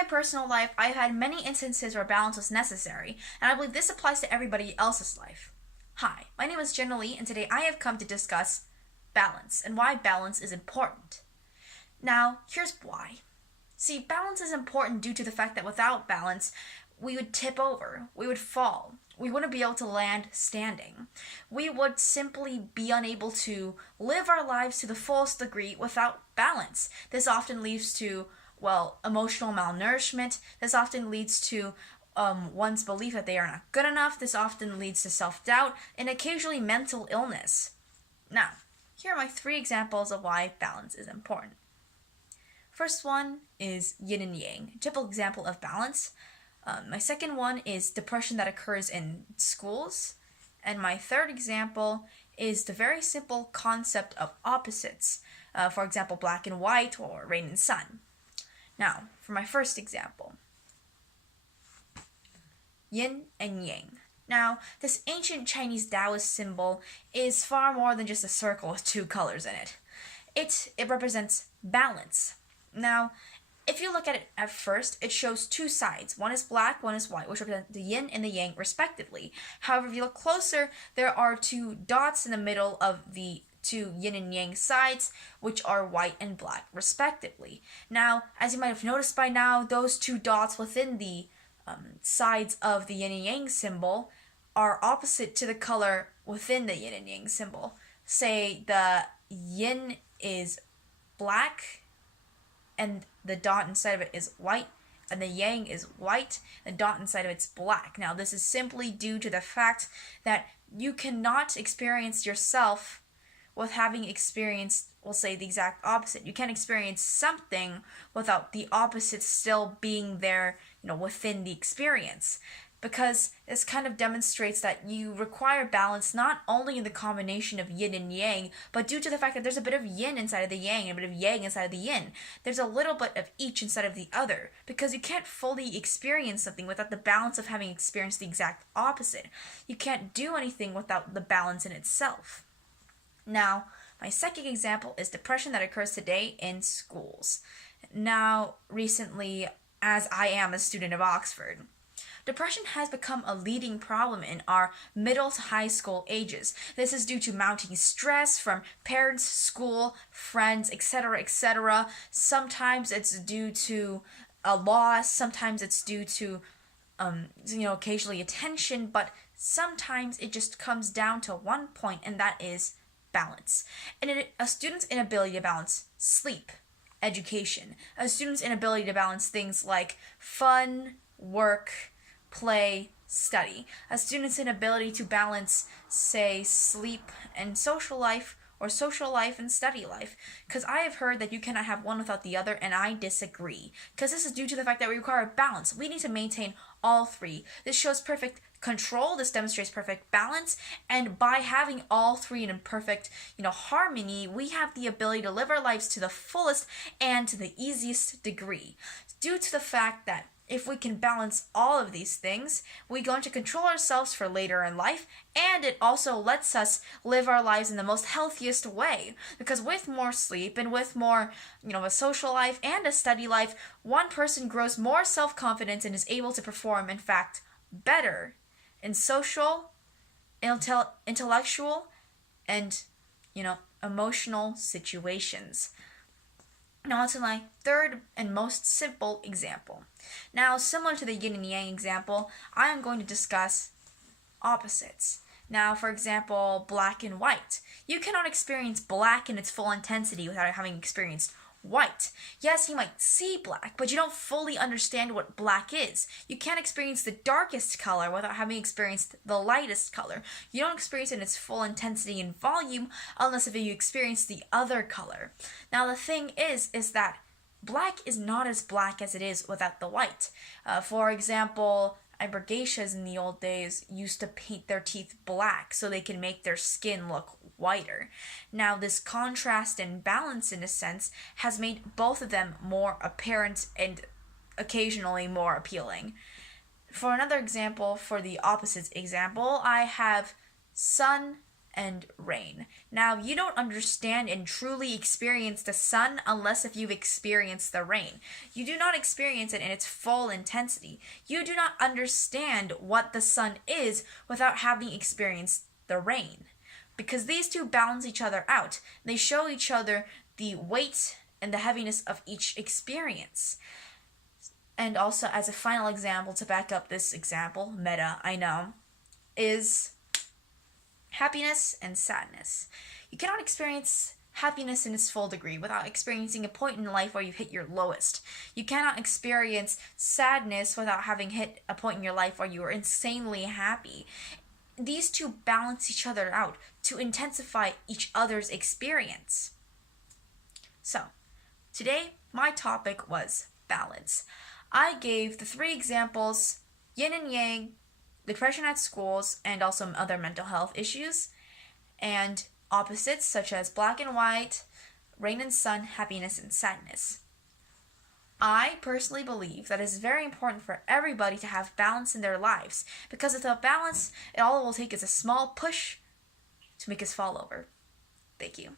my personal life, I've had many instances where balance was necessary, and I believe this applies to everybody else's life. Hi, my name is Jenna Lee, and today I have come to discuss balance and why balance is important. Now, here's why. See, balance is important due to the fact that without balance, we would tip over, we would fall, we wouldn't be able to land standing. We would simply be unable to live our lives to the fullest degree without balance. This often leads to, emotional malnourishment. This often leads to one's belief that they are not good enough. This often leads to self-doubt and occasionally mental illness. Now, here are my 3 examples of why balance is important. First one is yin and yang, a typical example of balance. My second one is depression that occurs in schools. And my third example is the very simple concept of opposites. For example, black and white or rain and sun. Now, for my first example, yin and yang. Now, this ancient Chinese Taoist symbol is far more than just a circle with 2 colors in it. It represents balance. Now, if you look at it at first, it shows 2 sides. One is black, one is white, which represent the yin and the yang respectively. However, if you look closer, there are 2 dots in the middle of the 2 yin and yang sides, which are white and black respectively. Now, as you might have noticed by now, those 2 dots within the sides of the yin and yang symbol are opposite to the color within the yin and yang symbol. Say the yin is black and the dot inside of it is white, and the yang is white, the dot inside of it's black. Now, this is simply due to the fact that you cannot experience yourself with having experienced, we'll say, the exact opposite. You can't experience something without the opposite still being there, within the experience. Because this kind of demonstrates that you require balance not only in the combination of yin and yang, but due to the fact that there's a bit of yin inside of the yang and a bit of yang inside of the yin. There's a little bit of each inside of the other, because you can't fully experience something without the balance of having experienced the exact opposite. You can't do anything without the balance in itself. Now, my second example is depression that occurs today in schools. Now, recently, as I am a student of Oxford, depression has become a leading problem in our middle to high school ages. This is due to mounting stress from parents, school, friends, etc., etc. Sometimes it's due to a loss, sometimes it's due to, occasionally attention, but sometimes it just comes down to one point, and that is balance. And a student's inability to balance sleep, education, a student's inability to balance things like fun, work, play, study, a student's inability to balance, say, sleep and social life, or social life and study life. Because I have heard that you cannot have one without the other, and I disagree. Because this is due to the fact that we require balance. We need to maintain all 3. This shows perfect control, this demonstrates perfect balance, and by having all 3 in perfect, harmony, we have the ability to live our lives to the fullest and to the easiest degree. Due to the fact that if we can balance all of these things, we're going to control ourselves for later in life, and it also lets us live our lives in the most healthiest way. Because with more sleep and with more, a social life and a study life, one person grows more self-confidence and is able to perform, in fact, better in social, intellectual, and, emotional situations. Now to my third and most simple example. Now, similar to the yin and yang example, I am going to discuss opposites. Now, for example, black and white. You cannot experience black in its full intensity without having experienced white. Yes, you might see black, but you don't fully understand what black is. You can't experience the darkest color without having experienced the lightest color. You don't experience it in its full intensity and volume unless if you experience the other color. Now, the thing is that black is not as black as it is without the white. For example, geishas in the old days used to paint their teeth black so they can make their skin look whiter. Now, this contrast and balance, in a sense, has made both of them more apparent and occasionally more appealing. For another example, for the opposites example, I have sun and rain. Now, you don't understand and truly experience the sun unless if you've experienced the rain. You do not experience it in its full intensity. You do not understand what the sun is without having experienced the rain. Because these two balance each other out. They show each other the weight and the heaviness of each experience. And also, as a final example to back up this example, meta, I know, is happiness and sadness. You cannot experience happiness in its full degree without experiencing a point in life where you hit your lowest. You cannot experience sadness without having hit a point in your life where you are insanely happy. These two balance each other out to intensify each other's experience. So, today my topic was balance. I gave the 3 examples: yin and yang, depression at schools, and also other mental health issues, and opposites such as black and white, rain and sun, happiness and sadness. I personally believe that it's very important for everybody to have balance in their lives, because without balance, all it will take is a small push to make us fall over. Thank you.